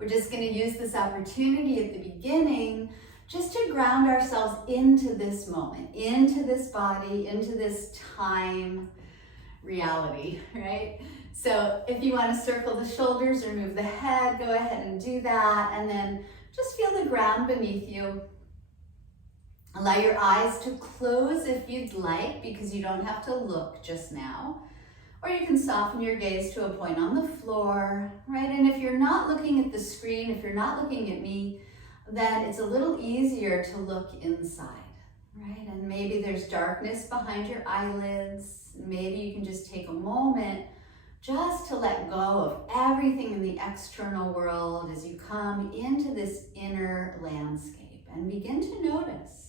We're just going to use this opportunity at the beginning just to ground ourselves into this moment, into this body, into this time reality, right? So if you want to circle the shoulders or move the head, go ahead and do that. And then just feel the ground beneath you. Allow your eyes to close if you'd like, because you don't have to look just now. Or you can soften your gaze to a point on the floor, right? And if you're not looking at the screen, if you're not looking at me, then it's a little easier to look inside, right? And maybe there's darkness behind your eyelids. Maybe you can just take a moment just to let go of everything in the external world as you come into this inner landscape and begin to notice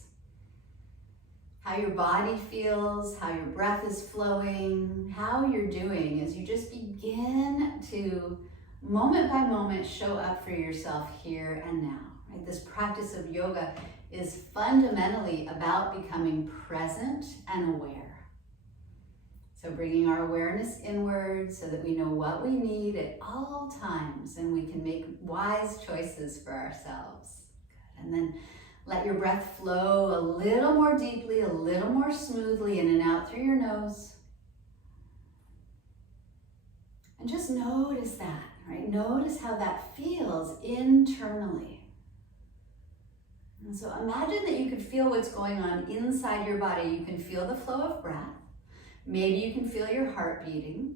how your body feels, how your breath is flowing, how you're doing as you just begin to, moment by moment, show up for yourself here and now. Right? This practice of yoga is fundamentally about becoming present and aware. So bringing our awareness inward so that we know what we need at all times and we can make wise choices for ourselves. Good. And then let your breath flow a little more deeply, a little more smoothly in and out through your nose. And just notice that, right? Notice how that feels internally. And so imagine that you could feel what's going on inside your body. You can feel the flow of breath. Maybe you can feel your heart beating.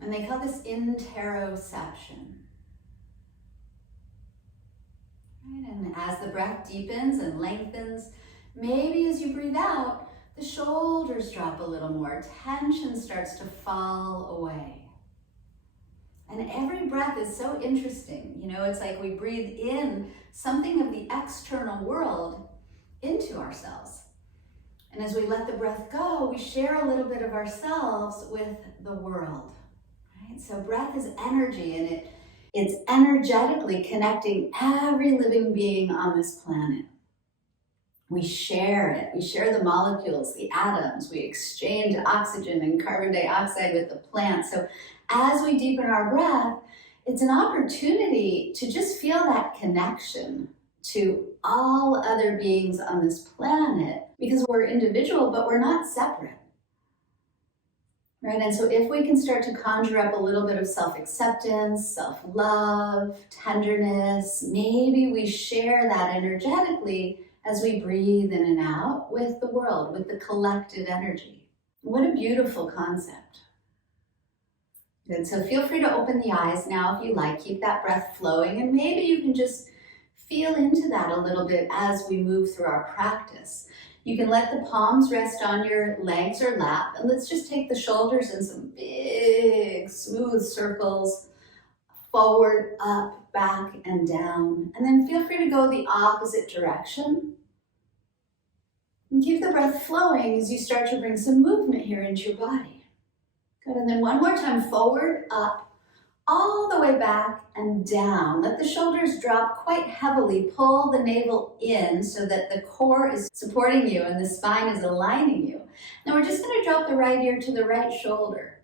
And they call this interoception. Right? And as the breath deepens and lengthens, maybe as you breathe out, the shoulders drop a little more. Tension starts to fall away. And every breath is so interesting. You know, it's like we breathe in something of the external world into ourselves. And as we let the breath go, we share a little bit of ourselves with the world. Right? So breath is energy, and it's energetically connecting every living being on this planet. We share it. We share the molecules, the atoms. We exchange oxygen and carbon dioxide with the plants. So as we deepen our breath, it's an opportunity to just feel that connection to all other beings on this planet, because we're individual, but we're not separate. Right? And so if we can start to conjure up a little bit of self-acceptance, self-love, tenderness, maybe we share that energetically as we breathe in and out with the world, with the collective energy. What a beautiful concept. Good, so feel free to open the eyes now if you like. Keep that breath flowing, and maybe you can just feel into that a little bit as we move through our practice. You can let the palms rest on your legs or lap, and let's just take the shoulders in some big, smooth circles, forward, up, back, and down. And then feel free to go the opposite direction. And keep the breath flowing as you start to bring some movement here into your body. Good, and then one more time, forward, up, all the way back and down. Let the shoulders drop quite heavily. Pull the navel in so that the core is supporting you and the spine is aligning you. Now we're just going to drop the right ear to the right shoulder.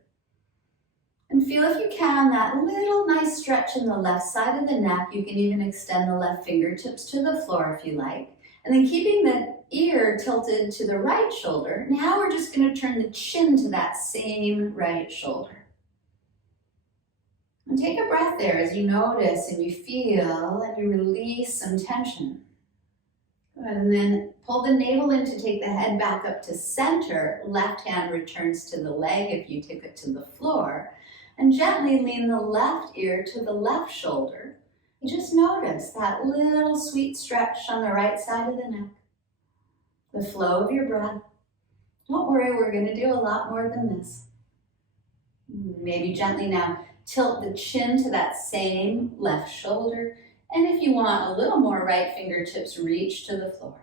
And feel, if you can, that little nice stretch in the left side of the neck. You can even extend the left fingertips to the floor if you like. And then keeping the ear tilted to the right shoulder, now we're just going to turn the chin to that same right shoulder. And take a breath there as you notice and you feel and you release some tension. Good. And then pull the navel in to take the head back up to center. Left hand returns to the leg if you took it to the floor. And gently lean the left ear to the left shoulder. And just notice that little sweet stretch on the right side of the neck. The flow of your breath. Don't worry, we're going to do a lot more than this. Maybe gently now tilt the chin to that same left shoulder. And if you want a little more, right fingertips reach to the floor.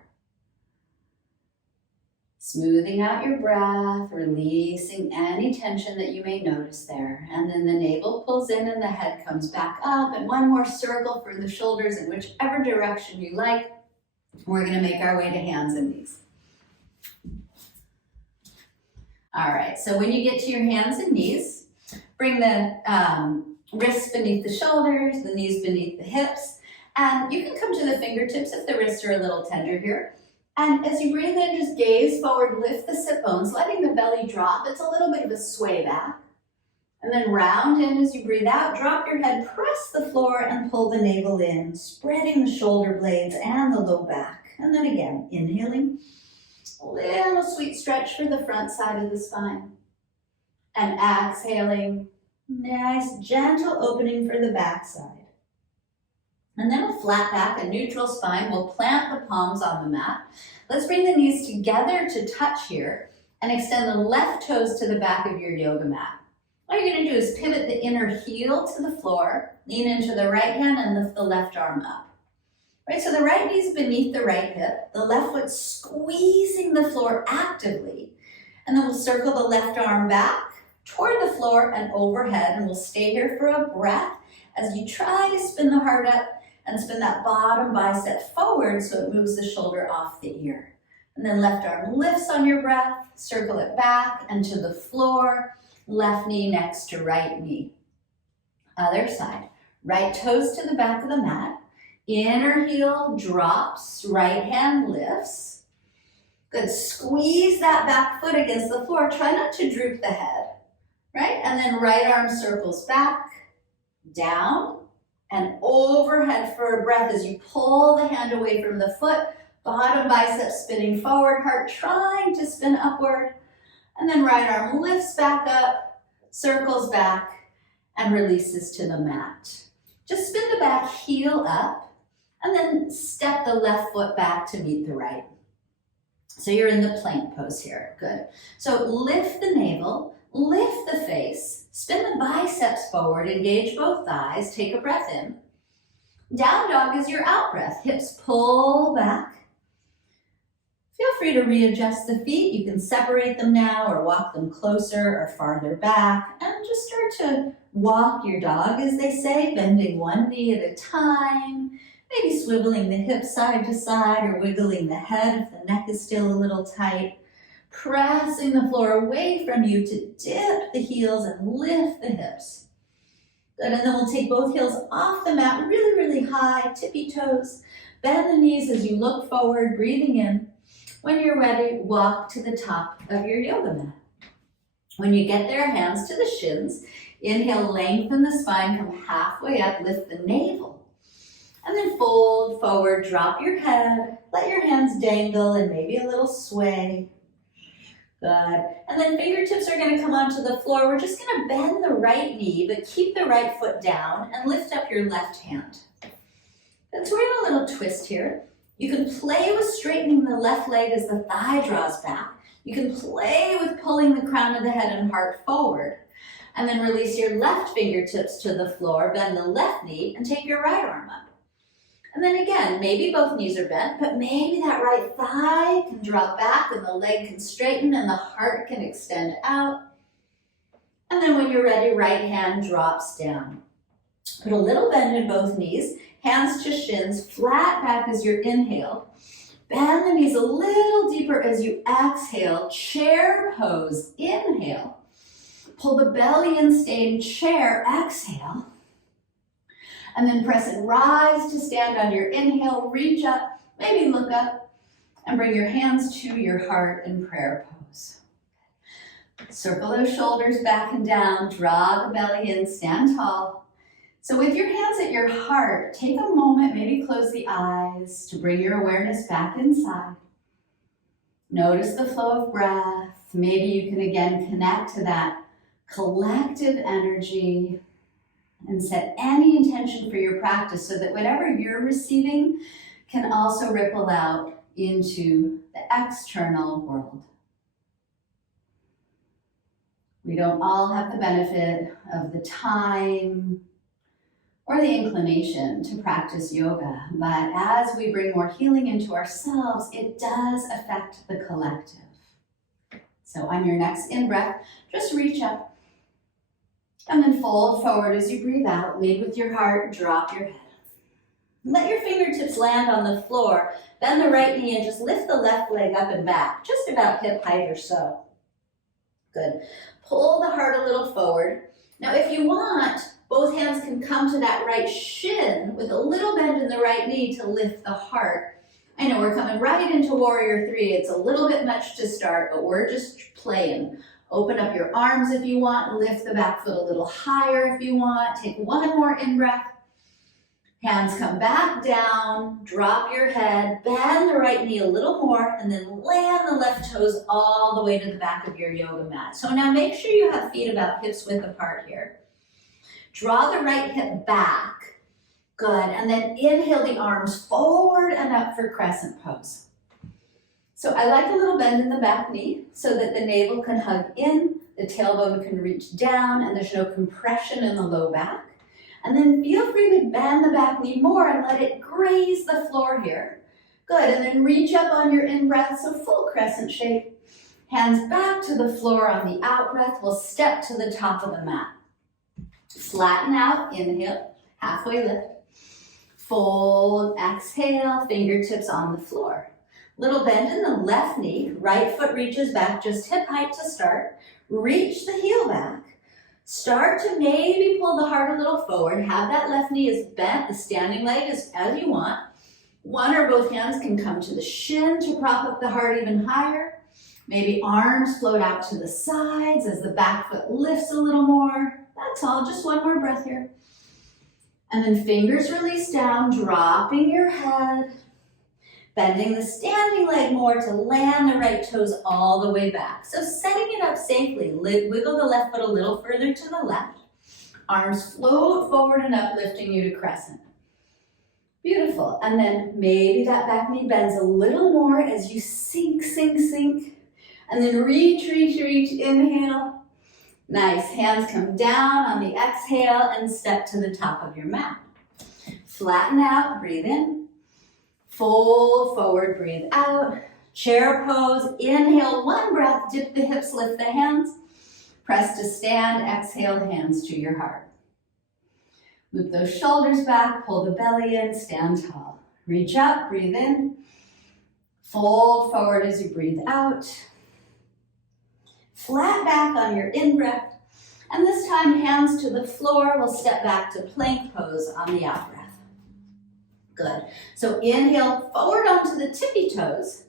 Smoothing out your breath, releasing any tension that you may notice there. And then the navel pulls in and the head comes back up. And one more circle for the shoulders in whichever direction you like. We're going to make our way to hands and knees. All right, so when you get to your hands and knees, bring the Wrists beneath the shoulders, the knees beneath the hips. And you can come to the fingertips if the wrists are a little tender here. And as you breathe in, just gaze forward, lift the sit bones, letting the belly drop. It's a little bit of a sway back. And then round in as you breathe out, drop your head, press the floor and pull the navel in, spreading the shoulder blades and the low back. And then again, inhaling, a little sweet stretch for the front side of the spine. And exhaling, nice gentle opening for the back side. And then a flat back, a neutral spine. We'll plant the palms on the mat. Let's bring the knees together to touch here and extend the left toes to the back of your yoga mat. All you're going to do is pivot the inner heel to the floor, lean into the right hand and lift the left arm up. Right, so the right knee is beneath the right hip, the left foot squeezing the floor actively. And then we'll circle the left arm back toward the floor and overhead, and we'll stay here for a breath as you try to spin the heart up and spin that bottom bicep forward so it moves the shoulder off the ear. And then left arm lifts on your breath, circle it back and to the floor, left knee next to right knee. Other side, right toes to the back of the mat, inner heel drops, right hand lifts. Good, squeeze that back foot against the floor, try not to droop the head, right? And then right arm circles back, down, and overhead for a breath as you pull the hand away from the foot, bottom bicep spinning forward, heart trying to spin upward, and then right arm lifts back up, circles back, and releases to the mat. Just spin the back heel up, and then step the left foot back to meet the right. So you're in the plank pose here, good. So lift the navel, lift the face, spin the biceps forward, engage both thighs, take a breath in. Down dog is your out breath, hips pull back. Feel free to readjust the feet. You can separate them now or walk them closer or farther back and just start to walk your dog, as they say, bending one knee at a time, maybe swiveling the hips side to side or wiggling the head if the neck is still a little tight. Pressing the floor away from you to dip the heels and lift the hips. Good, and then we'll take both heels off the mat, really, really high, tippy toes. Bend the knees as you look forward, breathing in. When you're ready, walk to the top of your yoga mat. When you get there, hands to the shins. Inhale, lengthen the spine, come halfway up, lift the navel. And then fold forward, drop your head, let your hands dangle and maybe a little sway. Good. And then fingertips are going to come onto the floor. We're just going to bend the right knee, but keep the right foot down and lift up your left hand. And so we're in a little twist here. You can play with straightening the left leg as the thigh draws back. You can play with pulling the crown of the head and heart forward. And then release your left fingertips to the floor, bend the left knee, and take your right arm up. And then again, maybe both knees are bent, but maybe that right thigh can drop back and the leg can straighten and the heart can extend out. And then when you're ready, right hand drops down. Put a little bend in both knees, hands to shins, flat back as you inhale. Bend the knees a little deeper as you exhale, chair pose, inhale. Pull the belly in, stay in chair, exhale. And then press and rise to stand on your inhale, reach up, maybe look up, and bring your hands to your heart in prayer pose. Circle those shoulders back and down, draw the belly in, stand tall. So with your hands at your heart, take a moment, maybe close the eyes to bring your awareness back inside. Notice the flow of breath. Maybe you can again connect to that collective energy and set any intention for your practice so that whatever you're receiving can also ripple out into the external world. We don't all have the benefit of the time or the inclination to practice yoga, but as we bring more healing into ourselves, it does affect the collective. So on your next in-breath, just reach up and then fold forward as you breathe out. Lead with your heart, drop your head. Let your fingertips land on the floor. Bend the right knee and just lift the left leg up and back, just about hip height or so. Good. Pull the heart a little forward. Now if you want, Both hands can come to that right shin with a little bend in the right knee to lift the heart. I know we're coming right into Warrior 3. It's a little bit much to start, but we're just playing. Open up your arms if you want. Lift the back foot a little higher if you want. Take one more in-breath. Hands come back down. Drop your head. Bend the right knee a little more, and then land the left toes all the way to the back of your yoga mat. So now make sure you have feet about hips width apart here. Draw the right hip back. Good, and then inhale the arms forward and up for crescent pose. So I like a little bend in the back knee so that the navel can hug in, the tailbone can reach down, and there's no compression in the low back. And then feel free to bend the back knee more and let it graze the floor here. Good, and then reach up on your in-breath, so full crescent shape. Hands back to the floor on the out-breath. We'll step to the top of the mat. Flatten out, inhale, halfway lift. Fold, exhale, fingertips on the floor. Little bend in the left knee, right foot reaches back, just hip height to start. Reach the heel back. Start to maybe pull the heart a little forward. Have that left knee as bent, the standing leg as you want. One or both hands can come to the shin to prop up the heart even higher. Maybe arms float out to the sides as the back foot lifts a little more. That's all, just one more breath here. And then fingers release down, dropping your head. Bending the standing leg more to land the right toes all the way back. So setting it up safely, wiggle the left foot a little further to the left. Arms float forward and up, lifting you to crescent. Beautiful. And then maybe that back knee bends a little more as you sink, sink, sink. And then reach, reach, reach, inhale. Nice, hands come down on the exhale and step to the top of your mat. Flatten out, breathe in. Fold forward, breathe out. Chair pose, inhale, one breath, dip the hips, lift the hands. Press to stand, exhale, hands to your heart. Loop those shoulders back, pull the belly in, stand tall. Reach up, breathe in. Fold forward as you breathe out. Flat back on your in-breath. And this time, hands to the floor. We'll step back to plank pose on the out-breath. Good. So inhale forward onto the tippy toes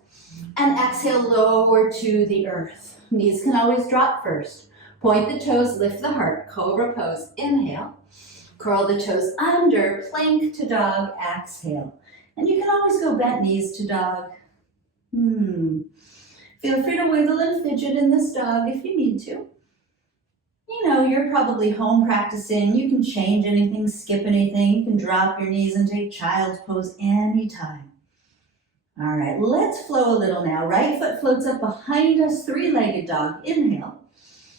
and exhale lower to the earth. Knees can always drop first. Point the toes, lift the heart. Cobra pose, inhale. Curl the toes under, plank to dog, exhale. And you can always go bent knees to dog. Feel free to wiggle and fidget in this dog if you need to. You know, you're probably home practicing. You can change anything, skip anything. You can drop your knees and take child's pose anytime. All right, let's flow a little now. Right foot floats up behind us, three-legged dog. Inhale.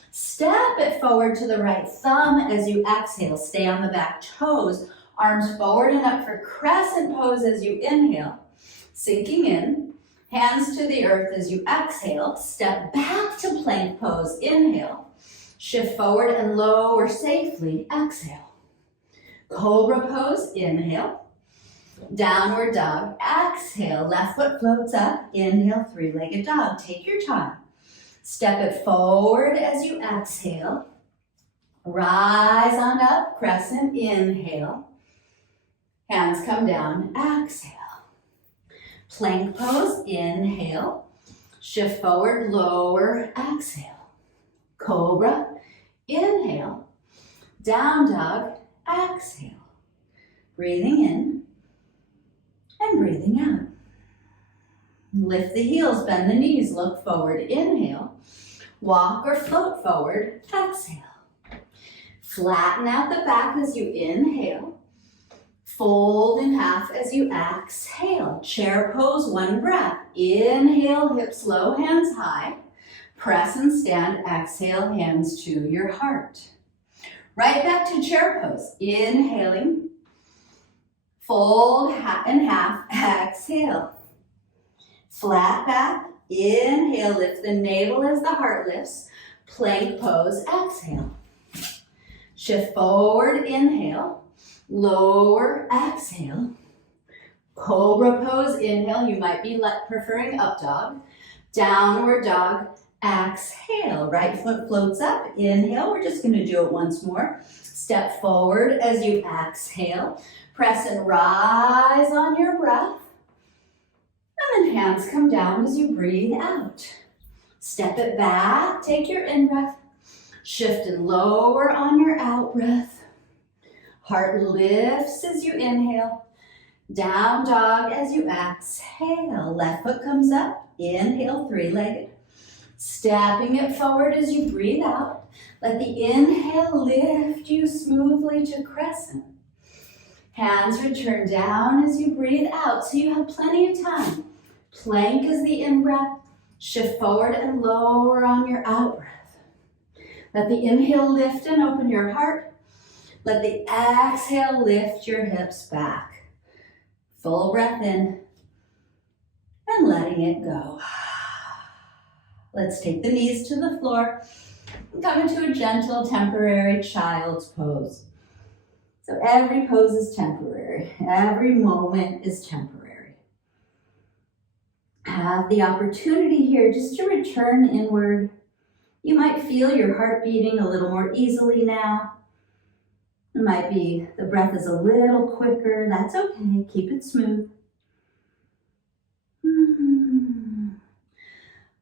Step it forward to the right thumb as you exhale. Stay on the back toes. Arms forward and up for crescent pose as you inhale. Sinking in. Hands to the earth as you exhale. Step back to plank pose. Inhale. Shift forward and lower safely. Exhale. Cobra pose. Inhale. Downward dog. Exhale. Left foot floats up. Inhale. Three-legged dog. Take your time. Step it forward as you exhale. Rise on up. Crescent. Inhale. Hands come down. Exhale. Plank pose. Inhale. Shift forward. Lower. Exhale. Cobra, inhale, down dog, exhale. Breathing in and breathing out. Lift the heels, bend the knees, look forward, inhale. Walk or float forward, exhale. Flatten out the back as you inhale. Fold in half as you exhale. Chair pose, one breath. Inhale, hips low, hands high. Press and stand, exhale, hands to your heart. Right back to chair pose. Inhaling, fold in half, exhale. Flat back, inhale, lift the navel as the heart lifts. Plank pose, exhale. Shift forward, inhale, lower, exhale. Cobra pose, inhale, you might be preferring up dog. Downward dog, Exhale, right foot floats up. Inhale, we're just gonna do it once more. Step forward as you exhale. Press and rise on your breath. And then hands come down as you breathe out. Step it back, take your in-breath. Shift and lower on your out-breath. Heart lifts as you inhale. Down dog as you exhale. Left foot comes up. Inhale, three-legged. Stepping it forward as you breathe out. Let the inhale lift you smoothly to crescent. Hands return down as you breathe out, so you have plenty of time. Plank is the in-breath. Shift forward and lower on your out-breath. Let the inhale lift and open your heart. Let the exhale lift your hips back. Full breath in and letting it go. Let's take the knees to the floor and come into a gentle, temporary child's pose. So every pose is temporary. Every moment is temporary. Have the opportunity here just to return inward. You might feel your heart beating a little more easily now. It might be the breath is a little quicker. That's okay. Keep it smooth.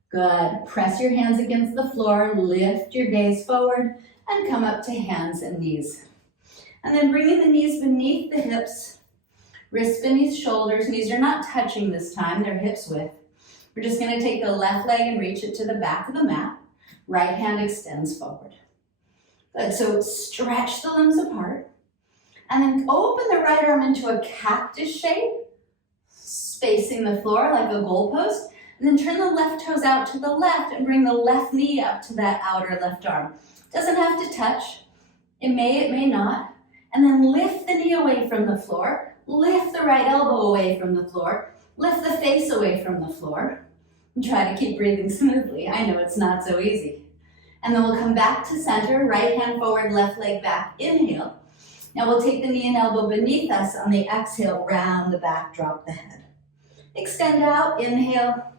Good. Press your hands against the floor. Lift your gaze forward and come up to hands and knees. And then bringing the knees beneath the hips, wrists beneath shoulders. Knees are not touching this time. They're hips width. We're just going to take the left leg and reach it to the back of the mat. Right hand extends forward. Good. So stretch the limbs apart. And then open the right arm into a cactus shape, spacing the floor like a goalpost. And then turn the left toes out to the left and bring the left knee up to that outer left arm. Doesn't have to touch. It may not. And then lift the knee away from the floor. Lift the right elbow away from the floor. Lift the face away from the floor. And try to keep breathing smoothly. I know it's not so easy. And then we'll come back to center. Right hand forward, left leg back. Inhale. Now we'll take the knee and elbow beneath us. On the exhale, round the back, drop the head. Extend out, inhale.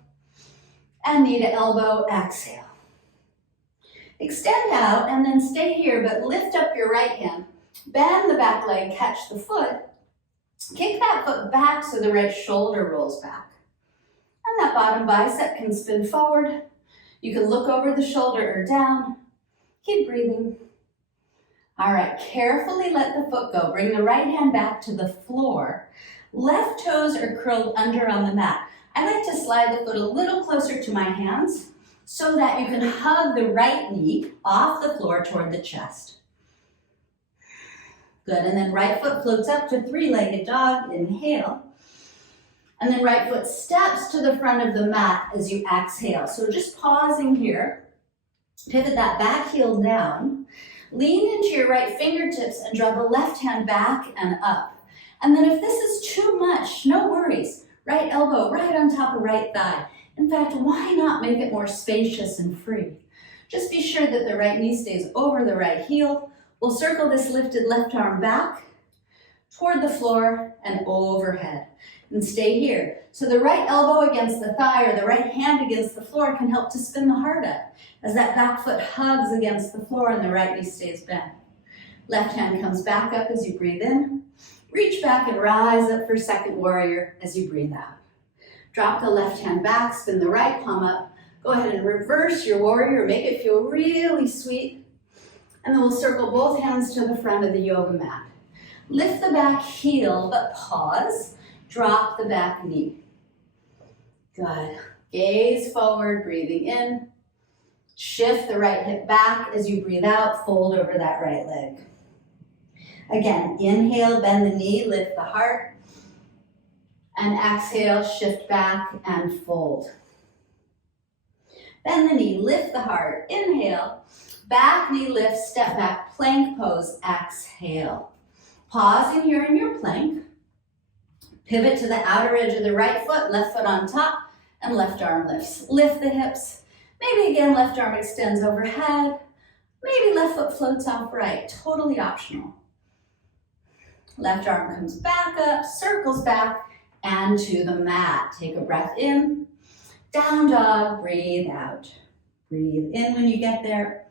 And knee to elbow, exhale. Extend out and then stay here, but lift up your right hand. Bend the back leg, catch the foot. Kick that foot back so the right shoulder rolls back. And that bottom bicep can spin forward. You can look over the shoulder or down. Keep breathing. All right, carefully let the foot go. Bring the right hand back to the floor. Left toes are curled under on the mat. I like to slide the foot a little closer to my hands so that you can hug the right knee off the floor toward the chest. Good, and then right foot floats up to three-legged dog, inhale. And then right foot steps to the front of the mat as you exhale. So just pausing here, pivot that back heel down, lean into your right fingertips and draw the left hand back and up. And then if this is too much, no worries. Right elbow right on top of right thigh. In fact, why not make it more spacious and free? Just be sure that the right knee stays over the right heel. We'll circle this lifted left arm back toward the floor and overhead. And stay here. So the right elbow against the thigh or the right hand against the floor can help to spin the heart up as that back foot hugs against the floor and the right knee stays bent. Left hand comes back up as you breathe in. Reach back and rise up for second warrior as you breathe out. Drop the left hand back, spin the right palm up. Go ahead and reverse your warrior, make it feel really sweet. And then we'll circle both hands to the front of the yoga mat. Lift the back heel, but pause. Drop the back knee. Good. Gaze forward, breathing in. Shift the right hip back as you breathe out, fold over that right leg. Again, inhale, bend the knee, lift the heart. And exhale, shift back and fold. Bend the knee, lift the heart. Inhale, back knee lift, step back, plank pose, exhale. Pausing here in your plank. Pivot to the outer edge of the right foot, left foot on top, and left arm lifts. Lift the hips. Maybe again, left arm extends overhead. Maybe left foot floats off right, totally optional. Left arm comes back up, circles back, and to the mat. Take a breath in, down dog, breathe out. Breathe in when you get there,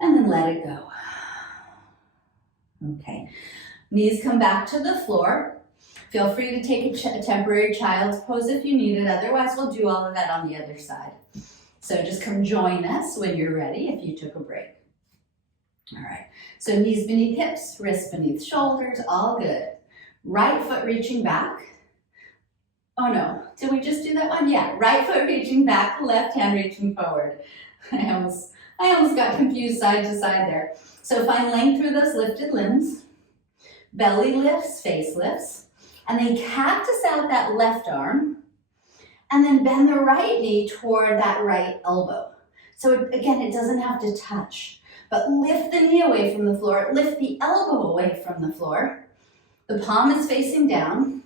and then let it go. Okay, knees come back to the floor. Feel free to take a temporary child's pose if you need it. Otherwise, we'll do all of that on the other side. So just come join us when you're ready if you took a break. All right, so knees beneath hips, wrists beneath shoulders, all good. Right foot reaching back. Oh no, did we just do that one? Yeah, right foot reaching back, left hand reaching forward. I almost got confused side to side there. So find length through those lifted limbs. Belly lifts, face lifts. And then cactus out that left arm. And then bend the right knee toward that right elbow. So again, it doesn't have to touch. But lift the knee away from the floor. Lift the elbow away from the floor. The palm is facing down.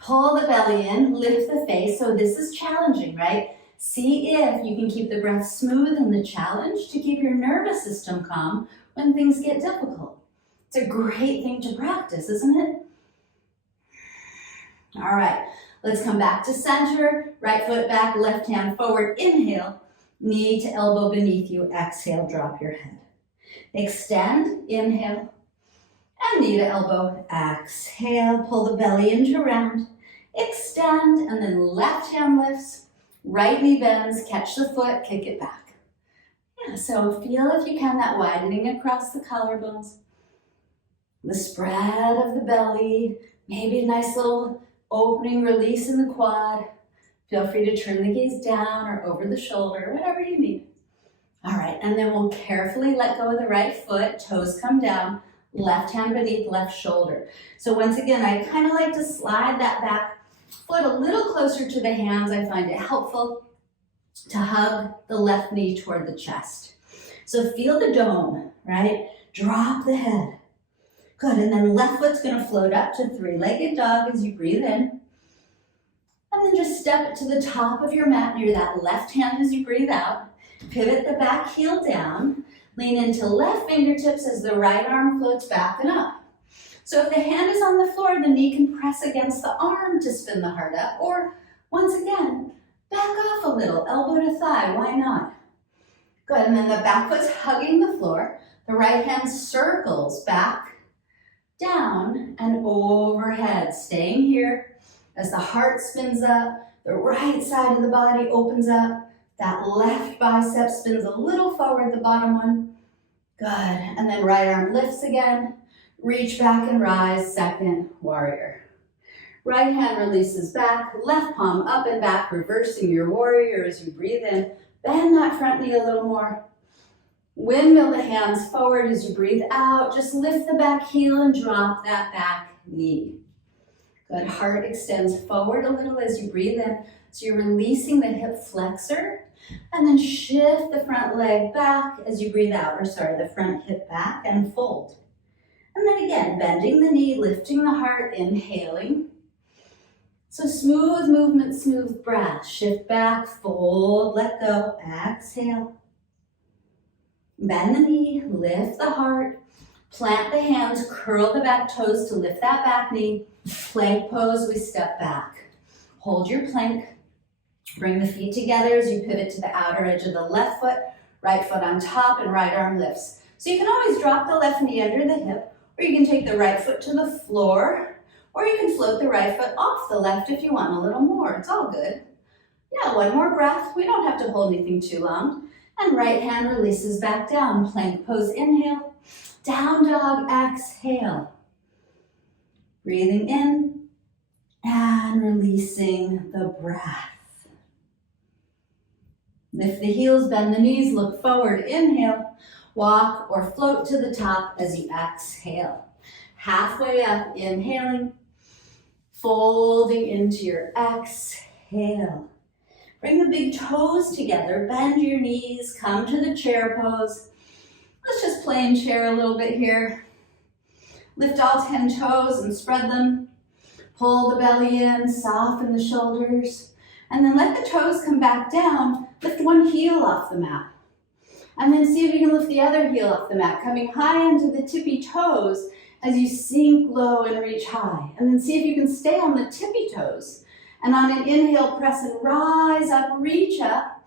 Pull the belly in, lift the face. So this is challenging, right? See if you can keep the breath smooth in the challenge to keep your nervous system calm when things get difficult. It's a great thing to practice, isn't it? All right, let's come back to center. Right foot back, left hand forward. Inhale, knee to elbow beneath you. Exhale, drop your head. Extend, inhale. And knee to elbow, exhale, pull the belly into round, extend, and then left hand lifts, right knee bends, catch the foot, kick it back. Yeah, so feel if you can that widening across the collarbones, the spread of the belly, maybe a nice little opening release in the quad. Feel free to turn the gaze down or over the shoulder, whatever you need. All right, and then we'll carefully let go of the right foot, toes come down, left hand beneath left shoulder. So once again, I kind of like to slide that back foot a little closer to the hands. I find it helpful to hug the left knee toward the chest. So feel the dome, right? Drop the head. Good, and then left foot's gonna float up to three-legged dog as you breathe in. And then just step it to the top of your mat near that left hand as you breathe out. Pivot the back heel down. Lean into left fingertips as the right arm floats back and up. So if the hand is on the floor, the knee can press against the arm to spin the heart up. Or, once again, back off a little, elbow to thigh, why not? Good, and then the back foot's hugging the floor. The right hand circles back, down, and overhead. Staying here as the heart spins up, the right side of the body opens up. That left bicep spins a little forward, the bottom one. Good, and then right arm lifts again. Reach back and rise, second warrior. Right hand releases back, left palm up and back, reversing your warrior as you breathe in. Bend that front knee a little more. Windmill the hands forward as you breathe out. Just lift the back heel and drop that back knee. Good, heart extends forward a little as you breathe in. So you're releasing the hip flexor. And then shift the front leg back as you breathe out, the front hip back and fold. And then again, bending the knee, lifting the heart, inhaling. So smooth movement, smooth breath. Shift back, fold, let go, exhale. Bend the knee, lift the heart, plant the hands, curl the back toes to lift that back knee. Plank pose, we step back. Hold your plank. Bring the feet together as you pivot to the outer edge of the left foot, right foot on top, and right arm lifts. So you can always drop the left knee under the hip, or you can take the right foot to the floor, or you can float the right foot off the left if you want a little more. It's all good. Yeah, one more breath. We don't have to hold anything too long. And right hand releases back down. Plank pose, inhale. Down dog, exhale. Breathing in and releasing the breath. Lift the heels, bend the knees, look forward, inhale. Walk or float to the top as you exhale. Halfway up, inhaling. Folding into your exhale. Bring the big toes together, bend your knees, come to the chair pose. Let's just play in chair a little bit here. Lift all 10 toes and spread them. Pull the belly in, soften the shoulders. And then let the toes come back down. Lift one heel off the mat. And then see if you can lift the other heel off the mat, coming high into the tippy toes as you sink low and reach high. And then see if you can stay on the tippy toes. And on an inhale, press and rise up, reach up.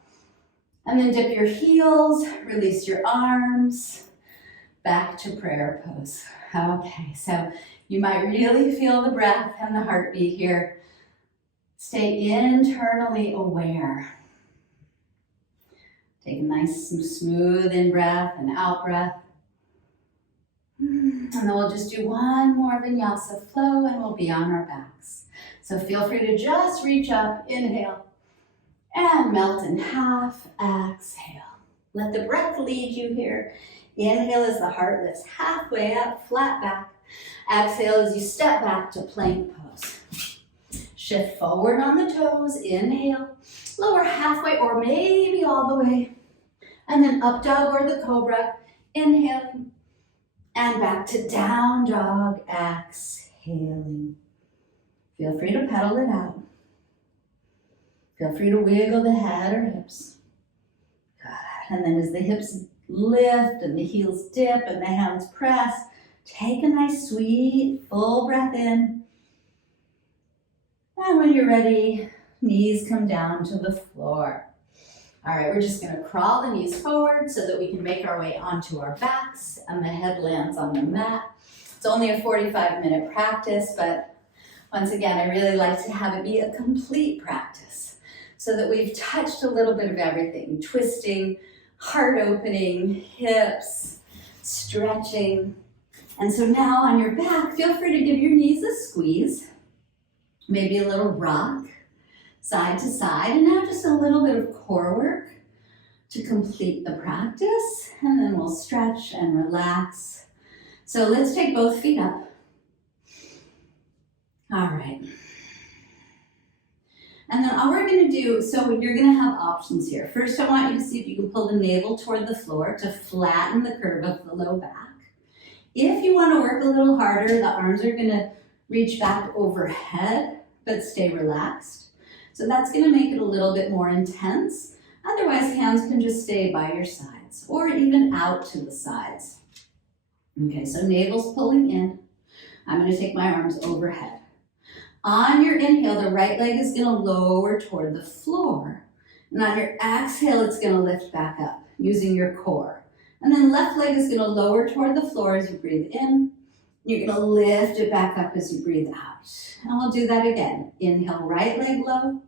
And then dip your heels, release your arms, back to prayer pose. Okay, so you might really feel the breath and the heartbeat here. Stay internally aware. Take a nice smooth in breath and out breath. And then we'll just do one more vinyasa flow and we'll be on our backs. So feel free to just reach up, inhale, and melt in half, exhale. Let the breath lead you here. Inhale as the heart lifts halfway up, flat back. Exhale as you step back to plank pose. Shift forward on the toes, inhale, lower halfway or maybe all the way. And then up dog or the cobra, inhaling. And back to down dog, exhaling. Feel free to pedal it out. Feel free to wiggle the head or hips. Good. And then as the hips lift and the heels dip and the hands press, take a nice sweet full breath in. And when you're ready, knees come down to the floor. All right, we're just gonna crawl the knees forward so that we can make our way onto our backs and the head lands on the mat. It's only a 45-minute practice, but once again, I really like to have it be a complete practice so that we've touched a little bit of everything, twisting, heart opening, hips, stretching. And so now on your back, feel free to give your knees a squeeze, maybe a little rock, side to side, and now just a little bit of core work to complete the practice, and then we'll stretch and relax. So let's take both feet up. All right. And then all we're gonna do, so you're gonna have options here. First, I want you to see if you can pull the navel toward the floor to flatten the curve of the low back. If you wanna work a little harder, the arms are gonna reach back overhead, but stay relaxed. So that's gonna make it a little bit more intense. Otherwise, hands can just stay by your sides or even out to the sides. Okay, so navel's pulling in. I'm gonna take my arms overhead. On your inhale, the right leg is gonna lower toward the floor. And on your exhale, it's gonna lift back up using your core. And then left leg is gonna lower toward the floor as you breathe in. You're gonna lift it back up as you breathe out. And we'll do that again. Inhale, right leg low.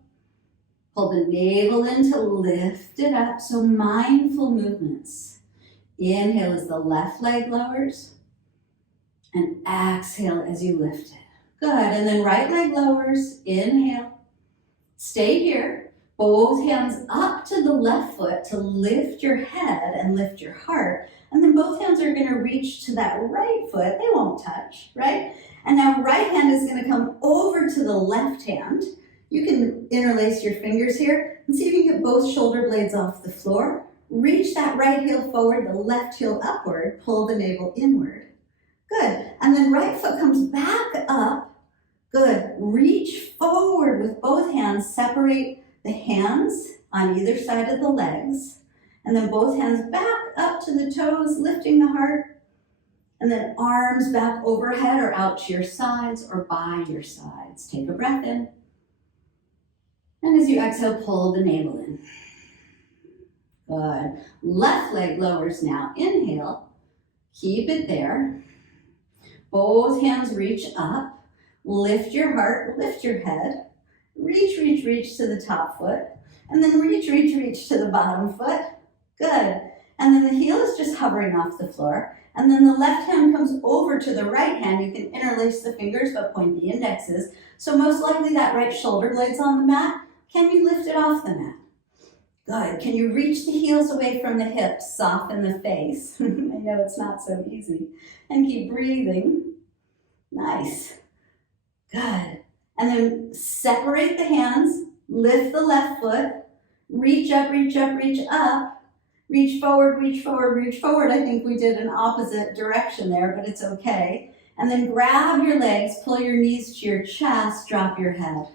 Pull the navel in to lift it up. So mindful movements. Inhale as the left leg lowers. And exhale as you lift it. Good, and then right leg lowers. Inhale. Stay here. Both hands up to the left foot to lift your head and lift your heart. And then both hands are gonna reach to that right foot. They won't touch, right? And now right hand is gonna come over to the left hand. You can interlace your fingers here and see if you can get both shoulder blades off the floor. Reach that right heel forward, the left heel upward, pull the navel inward. Good, and then right foot comes back up. Good, reach forward with both hands, separate the hands on either side of the legs. And then both hands back up to the toes, lifting the heart. And then arms back overhead or out to your sides or by your sides. Take a breath in. And as you exhale, pull the navel in. Good. Left leg lowers now. Inhale. Keep it there. Both hands reach up. Lift your heart, lift your head. Reach, reach, reach to the top foot. And then reach, reach, reach to the bottom foot. Good. And then the heel is just hovering off the floor. And then the left hand comes over to the right hand. You can interlace the fingers but point the indexes. So most likely that right shoulder blade's on the mat. Can you lift it off the mat? Good. Can you reach the heels away from the hips? Soften the face. I know it's not so easy. And keep breathing. Nice. Good. And then separate the hands. Lift the left foot. Reach up, reach up, reach up. Reach forward, reach forward, reach forward. I think we did an opposite direction there, but it's okay. And then grab your legs, pull your knees to your chest, drop your head.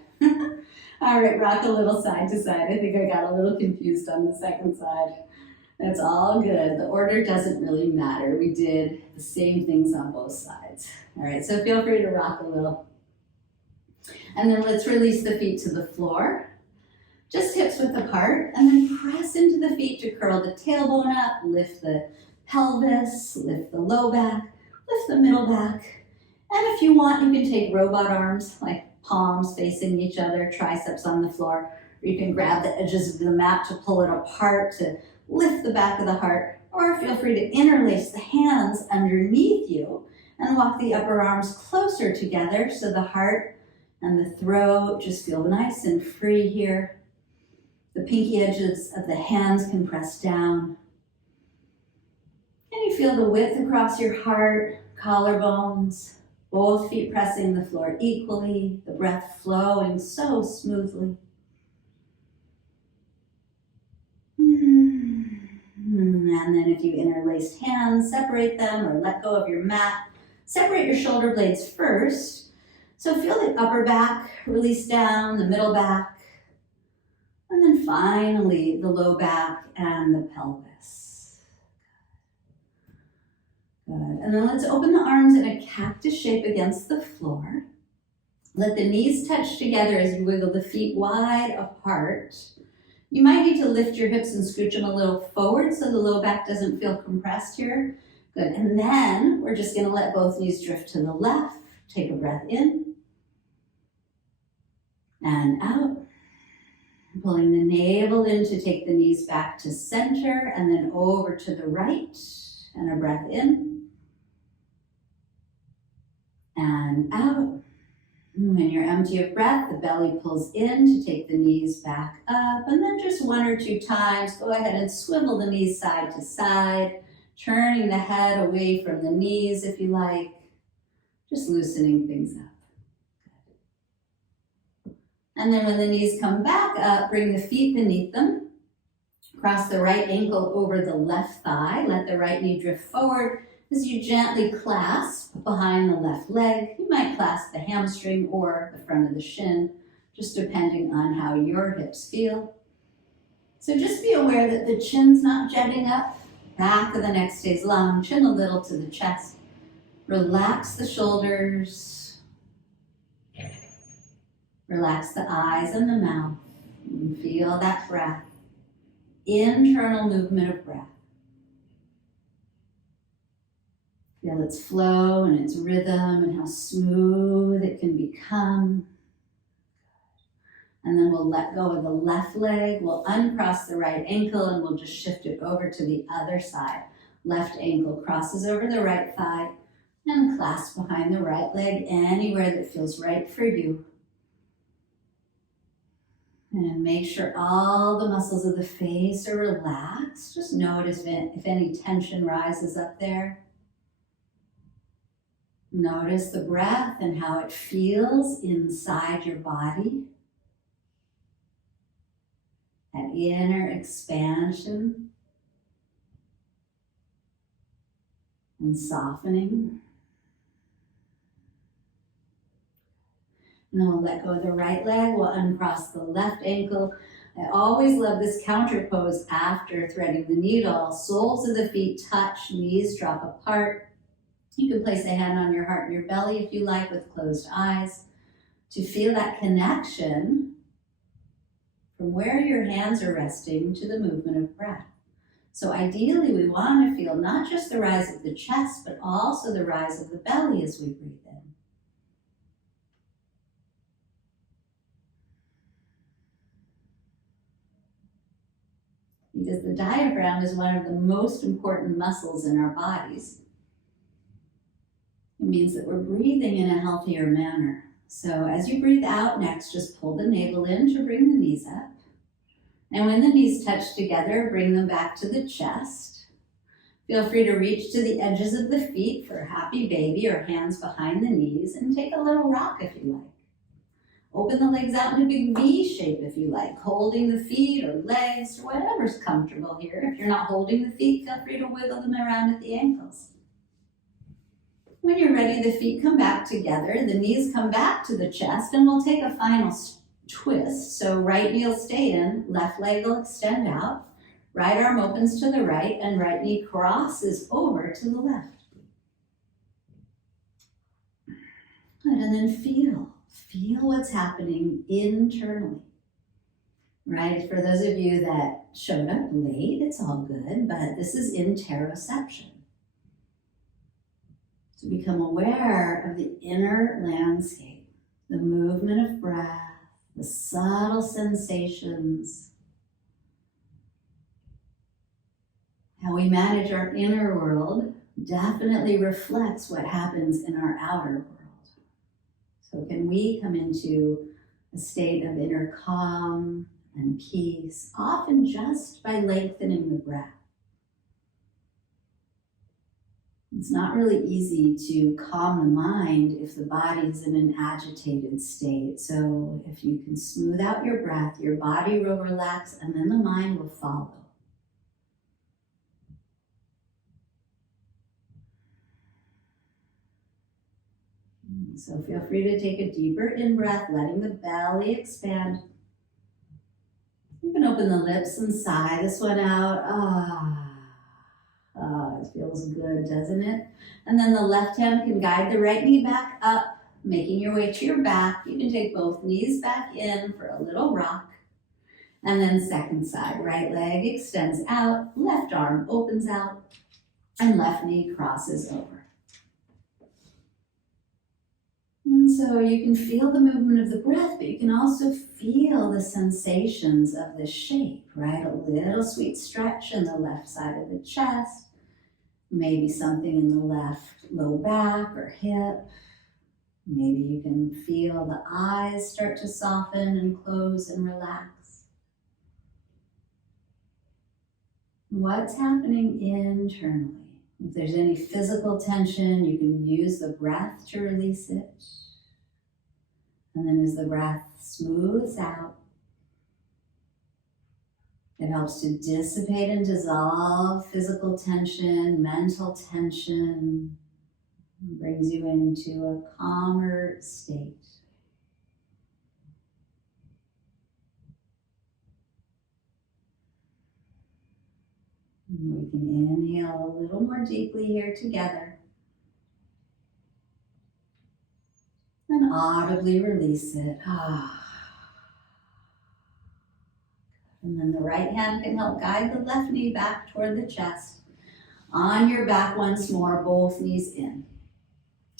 All right, rock a little side to side. I think I got a little confused on the second side. That's all good. The order doesn't really matter. We did the same things on both sides. All right, so feel free to rock a little. And then let's release the feet to the floor. Just hips width apart, and then press into the feet to curl the tailbone up, lift the pelvis, lift the low back, lift the middle back. And if you want, you can take robot arms, like palms facing each other, triceps on the floor, or you can grab the edges of the mat to pull it apart to lift the back of the heart, or feel free to interlace the hands underneath you and walk the upper arms closer together so the heart and the throat just feel nice and free here. The pinky edges of the hands can press down. And you feel the width across your heart, collarbones, both feet pressing the floor equally, the breath flowing so smoothly. And then if you interlaced hands, separate them or let go of your mat. Separate your shoulder blades first. So feel the upper back release down, the middle back, and then finally the low back and the pelvis. Good. And then let's open the arms in a cactus shape against the floor. Let the knees touch together as you wiggle the feet wide apart. You might need to lift your hips and scooch them a little forward so the low back doesn't feel compressed here. Good. And then we're just going to let both knees drift to the left. Take a breath in and out. Pulling the navel in to take the knees back to center and then over to the right. And a breath in and out. When you're empty of breath, the belly pulls in to take the knees back up. And then just 1 or 2 times, go ahead and swivel the knees side to side, turning the head away from the knees if you like, just loosening things up. And then when the knees come back up, bring the feet beneath them. Cross the right ankle over the left thigh. Let the right knee drift forward as you gently clasp behind the left leg. You might clasp the hamstring or the front of the shin, just depending on how your hips feel. So just be aware that the chin's not jetting up. Back of the neck stays long, chin a little to the chest. Relax the shoulders. Relax the eyes and the mouth. And feel that breath. Internal movement of breath. Feel its flow and its rhythm and how smooth it can become. And then we'll let go of the left leg. We'll uncross the right ankle and we'll just shift it over to the other side. Left ankle crosses over the right thigh and clasp behind the right leg anywhere that feels right for you. And make sure all the muscles of the face are relaxed. Just notice if any tension rises up there. Notice the breath and how it feels inside your body. That inner expansion and softening. And then we'll let go of the right leg. We'll uncross the left ankle. I always love this counter pose after threading the needle. Soles of the feet touch, knees drop apart. You can place a hand on your heart and your belly if you like with closed eyes to feel that connection from where your hands are resting to the movement of breath. So ideally we want to feel not just the rise of the chest, but also the rise of the belly as we breathe in. Because the diaphragm is one of the most important muscles in our bodies. It means that we're breathing in a healthier manner. So as you breathe out next, just pull the navel in to bring the knees up. And when the knees touch together, bring them back to the chest. Feel free to reach to the edges of the feet for a happy baby or hands behind the knees and take a little rock if you like. Open the legs out in a big V shape if you like, holding the feet or legs or whatever's comfortable here. If you're not holding the feet, feel free to wiggle them around at the ankles. When you're ready, the feet come back together, the knees come back to the chest, and we'll take a final twist. So right knee will stay in, left leg will extend out, right arm opens to the right, and right knee crosses over to the left. Good, and then feel what's happening internally. right? For those of you that showed up late, it's all good, but this is interoception. To become aware of the inner landscape, the movement of breath, the subtle sensations, how we manage our inner world definitely reflects what happens in our outer world. So can we come into a state of inner calm and peace, often just by lengthening the breath? It's not really easy to calm the mind if the body is in an agitated state. So if you can smooth out your breath, your body will relax and then the mind will follow. So feel free to take a deeper in-breath, letting the belly expand. You can open the lips and sigh this one out. It feels good, doesn't it? And then the left hand can guide the right knee back up, making your way to your back. You can take both knees back in for a little rock. And then second side, right leg extends out, left arm opens out, and left knee crosses over. And so you can feel the movement of the breath, but you can also feel the sensations of the shape, right? A little sweet stretch in the left side of the chest, maybe something in the left low back or hip. Maybe you can feel the eyes start to soften and close and relax. What's happening internally? If there's any physical tension, you can use the breath to release it. And then as the breath smooths out, it helps to dissipate and dissolve physical tension, mental tension, and brings you into a calmer state. And we can inhale a little more deeply here together. And audibly release it. And then the right hand can help guide the left knee back toward the chest. On your back once more, both knees in.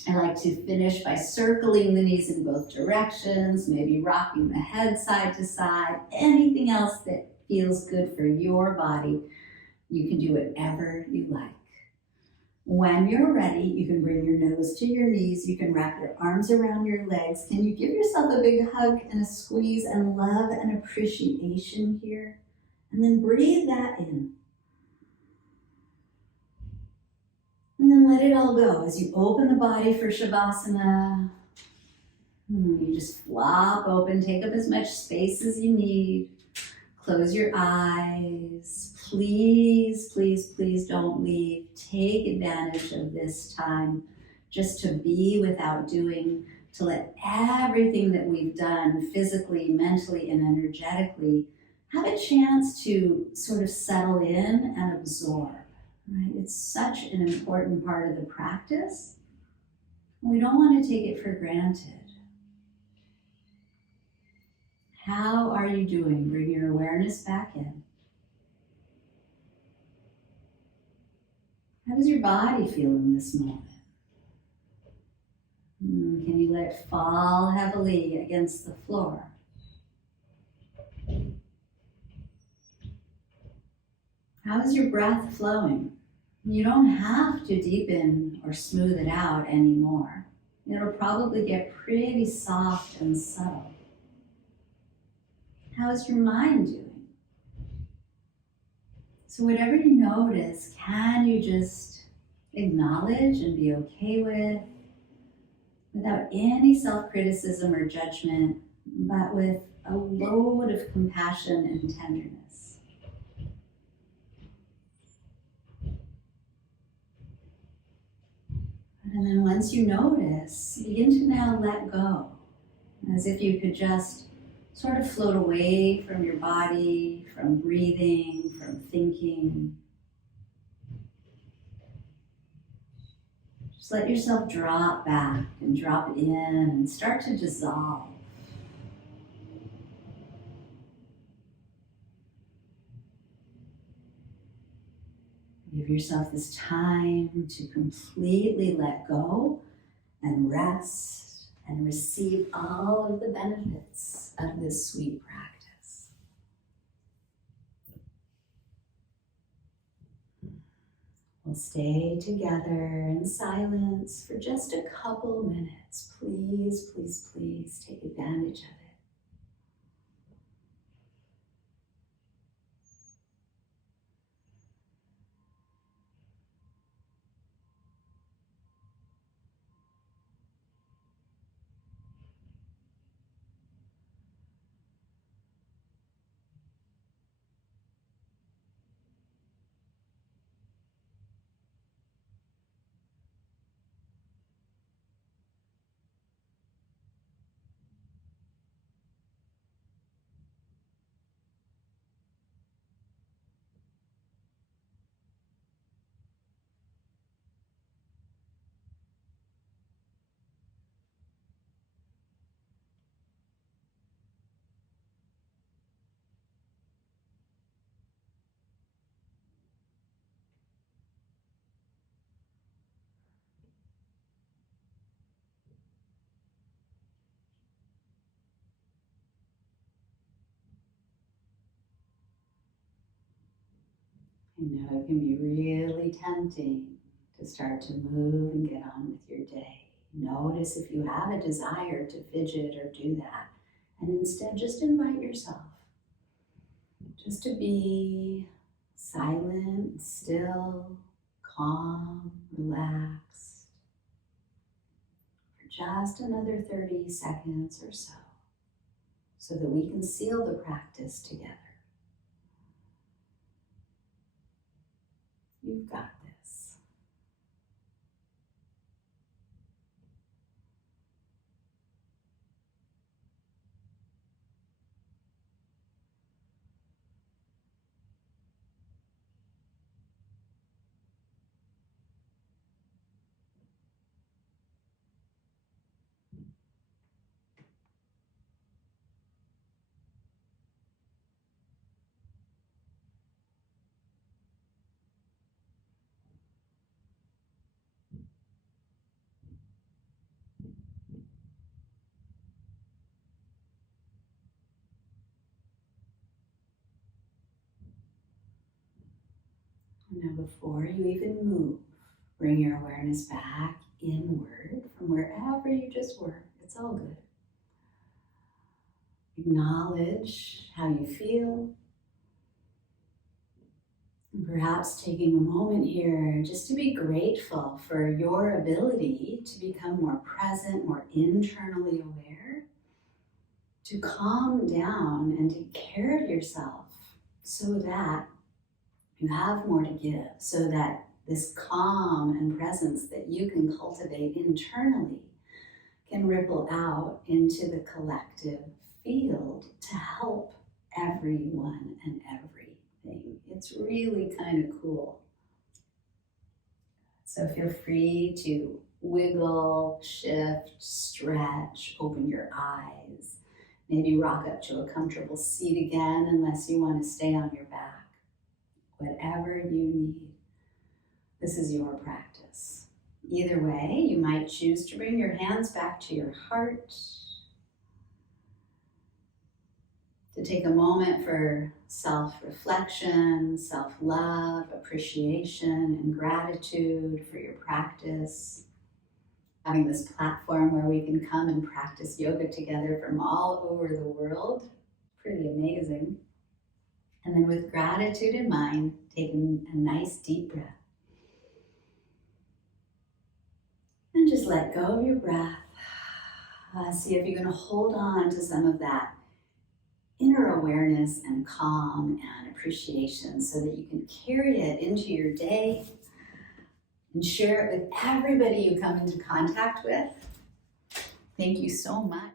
I like to finish by circling the knees in both directions, maybe rocking the head side to side, anything else that feels good for your body. You can do whatever you like. When you're ready, you can bring your nose to your knees. You can wrap your arms around your legs. Can you give yourself a big hug and a squeeze and love and appreciation here? And then breathe that in. And then let it all go as you open the body for Savasana. You just flop open, take up as much space as you need. Close your eyes. Please, please, please don't leave. Take advantage of this time just to be without doing, to let everything that we've done physically, mentally, and energetically have a chance to sort of settle in and absorb. Right? It's such an important part of the practice. We don't want to take it for granted. How are you doing? Bring your awareness back in. How does your body feel in this moment? Can you let it fall heavily against the floor? How is your breath flowing? You don't have to deepen or smooth it out anymore. It'll probably get pretty soft and subtle. How's your mind doing? So whatever you notice, can you just acknowledge and be okay with, without any self-criticism or judgment, but with a load of compassion and tenderness. And then once you notice, begin to now let go, as if you could just sort of float away from your body, from breathing, from thinking. Just let yourself drop back and drop in and start to dissolve. Give yourself this time to completely let go and rest and receive all of the benefits of this sweet practice. We'll stay together in silence for just a couple minutes. Please, please, please take advantage of it. I know it can be really tempting to start to move and get on with your day. Notice if you have a desire to fidget or do that, and instead just invite yourself just to be silent, still, calm, relaxed for just another 30 seconds or so that we can seal the practice together. You've got this. Now before you even move, bring your awareness back inward from wherever you just were. It's all good. Acknowledge how you feel. And perhaps taking a moment here just to be grateful for your ability to become more present, more internally aware, to calm down and take care of yourself so that you have more to give, so that this calm and presence that you can cultivate internally can ripple out into the collective field to help everyone and everything. It's really kind of cool. So feel free to wiggle, shift, stretch, open your eyes. Maybe rock up to a comfortable seat again unless you want to stay on your back. Whatever you need. This is your practice. Either way, you might choose to bring your hands back to your heart, to take a moment for self-reflection, self-love, appreciation, and gratitude for your practice. Having this platform where we can come and practice yoga together from all over the world. Pretty amazing. And then with gratitude in mind, taking a nice deep breath. And just let go of your breath. See if you're going to hold on to some of that inner awareness and calm and appreciation so that you can carry it into your day and share it with everybody you come into contact with. Thank you so much.